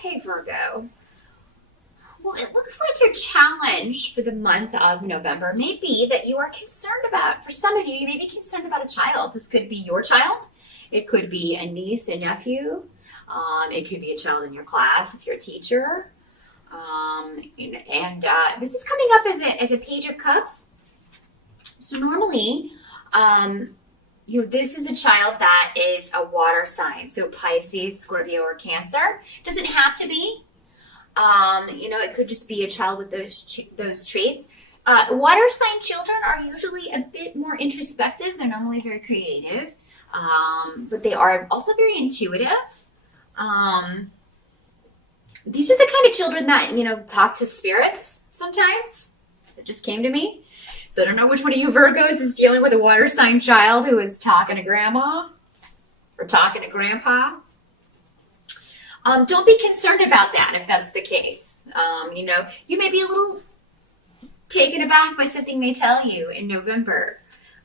Okay, Virgo. Well, it looks like your challenge for the month of November may be that you are concerned about, for some of you, you may be concerned about a child. This could be your child. It could be a niece, a nephew. It could be a child in your class if you're a teacher. This is coming up as a Page of Cups. So normally, this is a child that is a water sign. So Pisces, Scorpio, or Cancer. Doesn't have to be. It could just be a child with those traits. Water sign children are usually a bit more introspective. They're normally very creative, but they are also very intuitive. These are the kind of children that, talk to spirits sometimes. It just came to me. So I don't know which one of you Virgos is dealing with a water sign child who is talking to grandma or talking to grandpa. Don't be concerned about that if that's the case. You may be a little taken aback by something they tell you in November.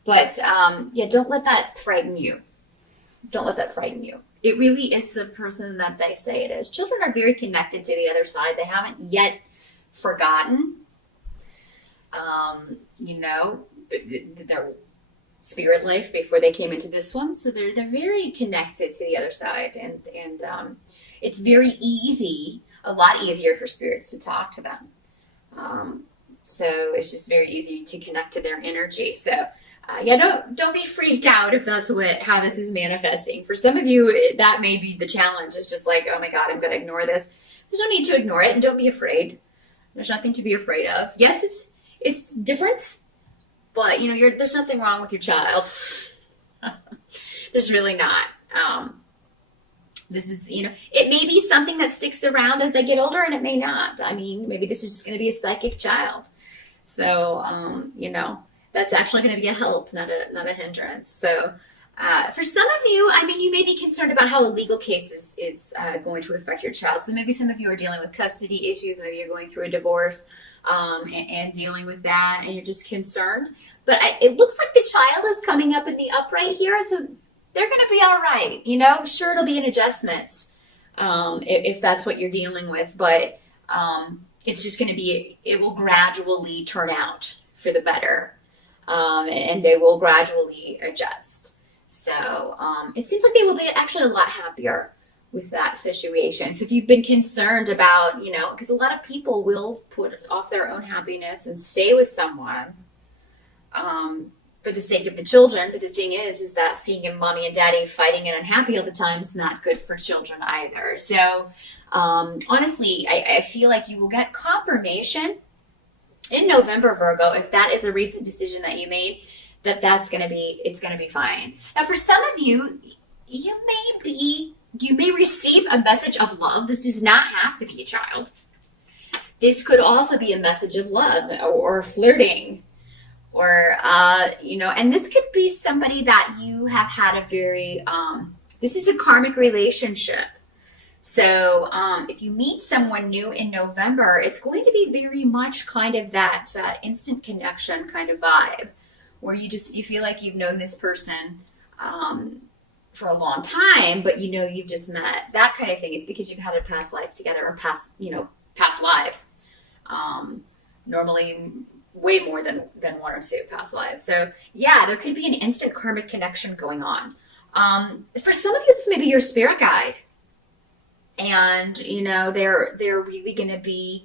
But, don't let that frighten you. Don't let that frighten you. It really is the person that they say it is. Children are very connected to the other side. They haven't yet forgotten, their spirit life before they came into this one. So they're very connected to the other side. And it's very easy, a lot easier for spirits to talk to them. So it's just very easy to connect to their energy. So don't be freaked out if that's how this is manifesting. For some of you, that may be the challenge. It's just like, oh my God, I'm going to ignore this. There's no need to ignore it, and don't be afraid. There's nothing to be afraid of. Yes, it's different, but there's nothing wrong with your child. There's really not. This is, it may be something that sticks around as they get older, and it may not. I mean, maybe this is just going to be a psychic child. So, that's actually going to be a help, not a hindrance. So, for some of you, you may be concerned about how a legal case is going to affect your child. So maybe some of you are dealing with custody issues. Maybe you're going through a divorce and dealing with that, and you're just concerned. But it looks like the child is coming up in the upright here, so they're going to be all right. Sure, it'll be an adjustment if that's what you're dealing with, but it's just going to be, it will gradually turn out for the better. And they will gradually adjust. So it seems like they will be actually a lot happier with that situation. So if you've been concerned about, because a lot of people will put off their own happiness and stay with someone for the sake of the children. But the thing is that seeing your mommy and daddy fighting and unhappy all the time is not good for children either. So honestly, I feel like you will get confirmation in November, Virgo, if that is a recent decision that you made, it's going to be fine. Now, for some of you, you may receive a message of love. This does not have to be a child. This could also be a message of love or flirting, or and this could be somebody that you have had a very. This is a karmic relationship. So if you meet someone new in November, it's going to be very much kind of that instant connection kind of vibe, where you feel like you've known this person for a long time, but you've just met. That kind of thing. It's because you've had a past life together, or past lives. Normally way more than one or two past lives. So yeah, there could be an instant karmic connection going on. For some of you, this may be your spirit guide. And, they're really going to be,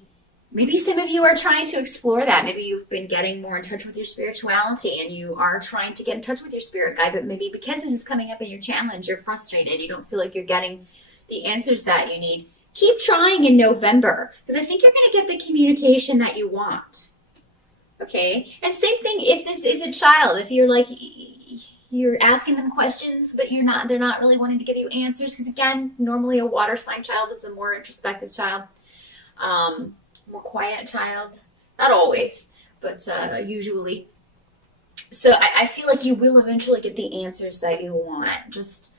maybe some of you are trying to explore that. Maybe you've been getting more in touch with your spirituality and you are trying to get in touch with your spirit guide, but maybe because this is coming up in your challenge, you're frustrated. You don't feel like you're getting the answers that you need. Keep trying in November, because I think you're going to get the communication that you want. Okay? And same thing if this is a child. If you're asking them questions, but they're not really wanting to give you answers. Because again, normally a water sign child is the more introspective child, more quiet child. Not always, but usually. So I feel like you will eventually get the answers that you want. Just,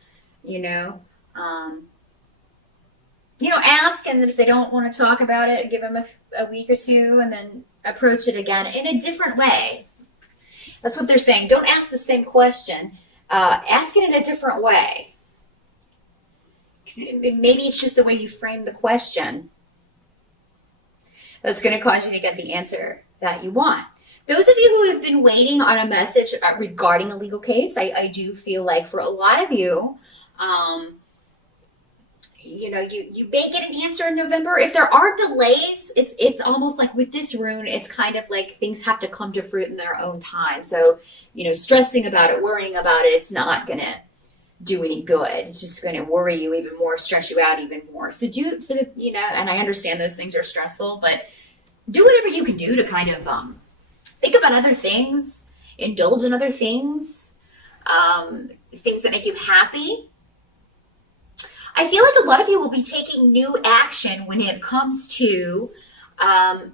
ask, and then if they don't want to talk about it, give them a week or two, and then approach it again in a different way. That's what they're saying. Don't ask the same question. Ask it in a different way. Maybe it's just the way you frame the question that's going to cause you to get the answer that you want. Those of you who have been waiting on a message regarding a legal case, I do feel like for a lot of you, you may get an answer in November. If there are delays, it's almost like with this rune, it's kind of like things have to come to fruit in their own time. So, stressing about it, worrying about it, it's not going to do any good. It's just going to worry you even more, stress you out even more. So do it for and I understand those things are stressful, but do whatever you can do to kind of think about other things, indulge in other things, things that make you happy. I feel like a lot of you will be taking new action when it comes to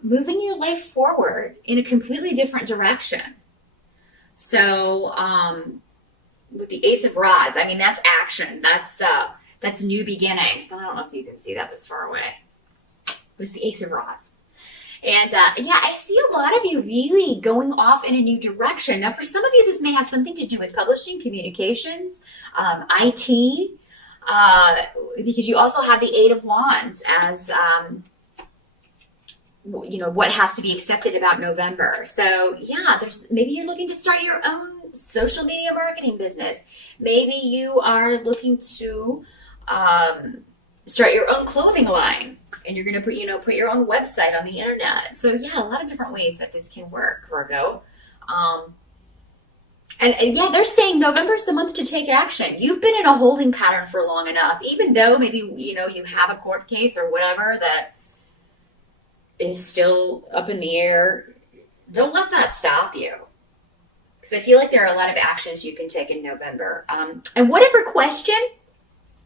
moving your life forward in a completely different direction. So, with the Ace of Rods, that's action. That's new beginnings. I don't know if you can see that this far away, but it's the Ace of Rods. And I see a lot of you really going off in a new direction. Now, for some of you, this may have something to do with publishing, communications, IT, because you also have the Eight of Wands as what has to be accepted about November. So maybe you're looking to start your own social media marketing business. Maybe you are looking to start your own clothing line, and you're going to put your own website on the internet. So a lot of different ways that this can work, Virgo. They're saying November's the month to take action. You've been in a holding pattern for long enough, even though maybe you have a court case or whatever that is still up in the air. Don't let that stop you, because I feel like there are a lot of actions you can take in November. And whatever question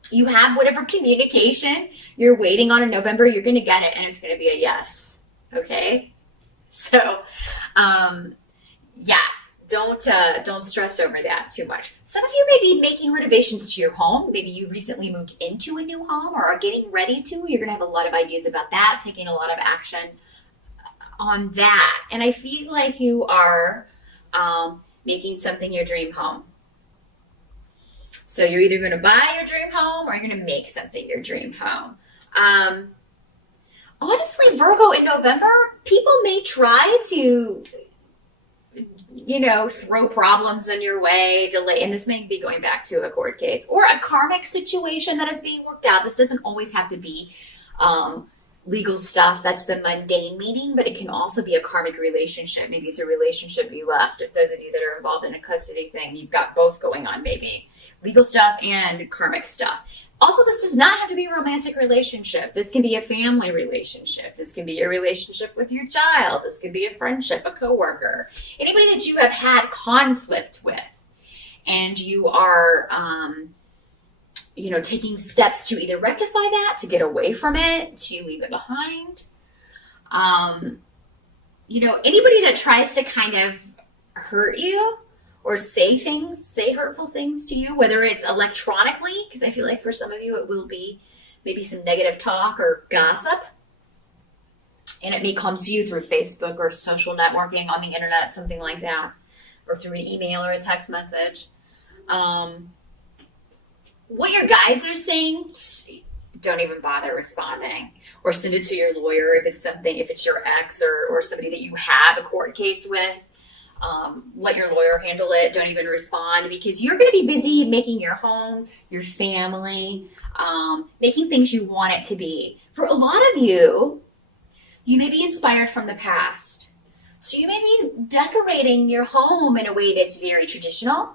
you have, whatever communication you're waiting on in November, you're going to get it, and it's going to be a yes. Okay? So, don't stress over that too much. Some of you may be making renovations to your home. Maybe you recently moved into a new home or are getting ready to. You're going to have a lot of ideas about that, taking a lot of action on that. And I feel like you are making something your dream home. So you're either going to buy your dream home or you're going to make something your dream home. Honestly, Virgo, in November, people may try to throw problems in your way, delay, and this may be going back to a court case or a karmic situation that is being worked out. This doesn't always have to be legal stuff. That's the mundane meaning, but it can also be a karmic relationship. Maybe it's a relationship you left. If those of you that are involved in a custody thing, you've got both going on, maybe legal stuff and karmic stuff. Also, this does not have to be a romantic relationship. This can be a family relationship. This can be a relationship with your child. This could be a friendship, a coworker, anybody that you have had conflict with, and you are, taking steps to either rectify that, to get away from it, to leave it behind. Anybody that tries to kind of hurt you or say hurtful things to you, whether it's electronically, because I feel like for some of you it will be maybe some negative talk or gossip, and it may come to you through Facebook or social networking on the internet, something like that, or through an email or a text message. What your guides are saying, don't even bother responding, or send it to your lawyer if it's your ex or somebody that you have a court case with. Let your lawyer handle it. Don't even respond, because you're going to be busy making your home, your family, making things you want it to be. For a lot of you, you may be inspired from the past. So you may be decorating your home in a way that's very traditional,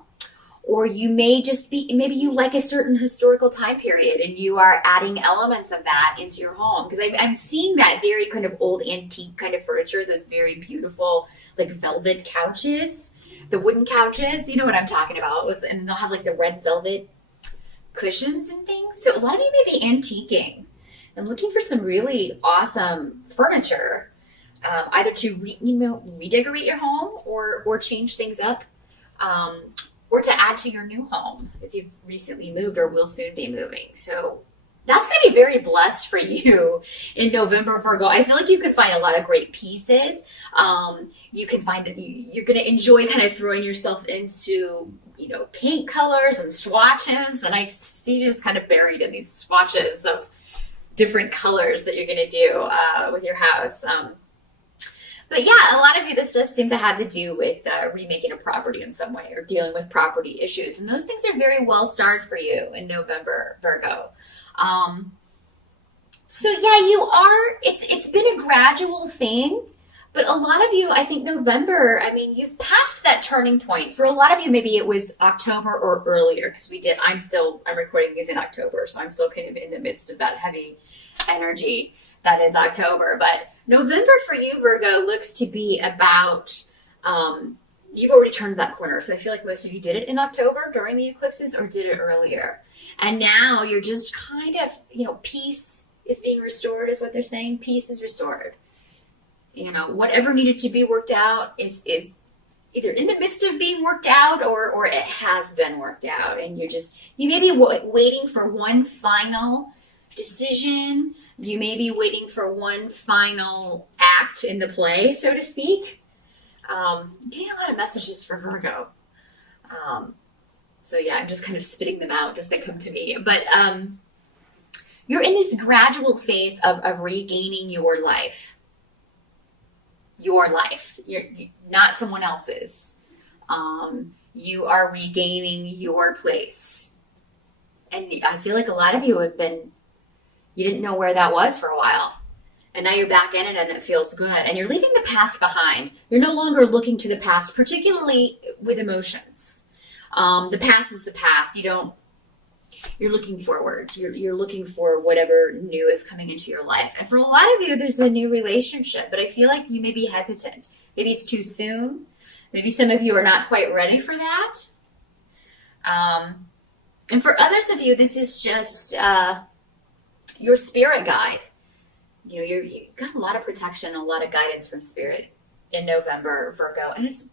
or you may just be, maybe you like a certain historical time period and you are adding elements of that into your home. Because I'm seeing that very kind of old antique kind of furniture, those very beautiful like velvet couches, the wooden couches, you know what I'm talking about, and they'll have like the red velvet cushions and things. So a lot of you may be antiquing and looking for some really awesome furniture, either to redecorate your home or change things up, or to add to your new home if you've recently moved or will soon be moving. So that's going to be very blessed for you in November, Virgo. I feel like you could find a lot of great pieces. You can find that you're going to enjoy kind of throwing yourself into, paint colors and swatches. And I see you just kind of buried in these swatches of different colors that you're going to do with your house. But yeah, a lot of you, this does seem to have to do with remaking a property in some way or dealing with property issues. And those things are very well starred for you in November, Virgo. So yeah, it's been a gradual thing, but a lot of you, I think November, you've passed that turning point. For a lot of you, maybe it was October or earlier, because I'm recording these in October, so I'm still kind of in the midst of that heavy energy that is October. But November for you, Virgo, looks to be about, you've already turned that corner. So I feel like most of you did it in October during the eclipses or did it earlier. And now you're just kind of, peace is being restored is what they're saying. Peace is restored. Whatever needed to be worked out is either in the midst of being worked out or it has been worked out. And you may be waiting for one final decision. You may be waiting for one final act in the play, so to speak. I'm getting a lot of messages for Virgo. So yeah, I'm just kind of spitting them out as they come to me. But you're in this gradual phase of regaining your life. Your life. You're not someone else's. You are regaining your place. And I feel like a lot of you you didn't know where that was for a while. And now you're back in it and it feels good. And you're leaving the past behind. You're no longer looking to the past, particularly with emotions. The past is the past. You're looking forward. You're looking for whatever new is coming into your life. And for a lot of you, there's a new relationship, but I feel like you may be hesitant. Maybe it's too soon. Maybe some of you are not quite ready for that. And for others of you, this is just your spirit guide. You've got a lot of protection, a lot of guidance from spirit in November, Virgo. And it's,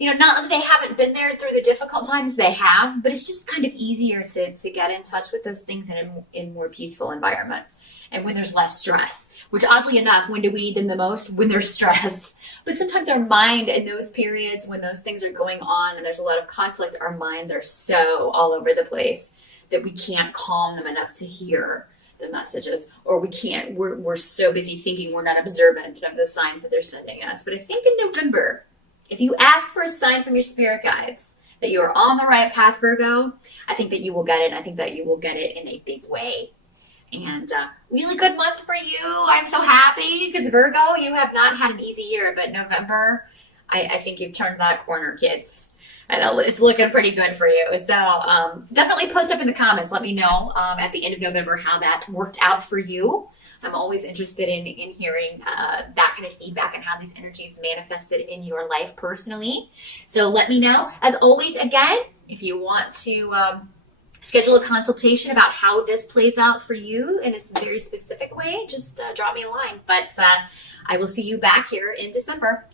not that they haven't been there through the difficult times, they have, but it's just kind of easier to get in touch with those things in more peaceful environments and when there's less stress, which oddly enough, when do we need them the most? When there's stress. But sometimes our mind in those periods when those things are going on and there's a lot of conflict, our minds are so all over the place that we can't calm them enough to hear the messages, or we're so busy thinking we're not observant of the signs that they're sending us. But I think in November, if you ask for a sign from your spirit guides that you are on the right path, Virgo, I think that you will get it. I think that you will get it in a big way. And really good month for you. I'm so happy because Virgo, you have not had an easy year, but November, I think you've turned that corner, kids. And it's looking pretty good for you. So definitely post up in the comments. Let me know at the end of November how that worked out for you. I'm always interested in hearing that kind of feedback and how these energies manifested in your life personally. So let me know. As always, again, if you want to schedule a consultation about how this plays out for you in a very specific way, just drop me a line. But I will see you back here in December.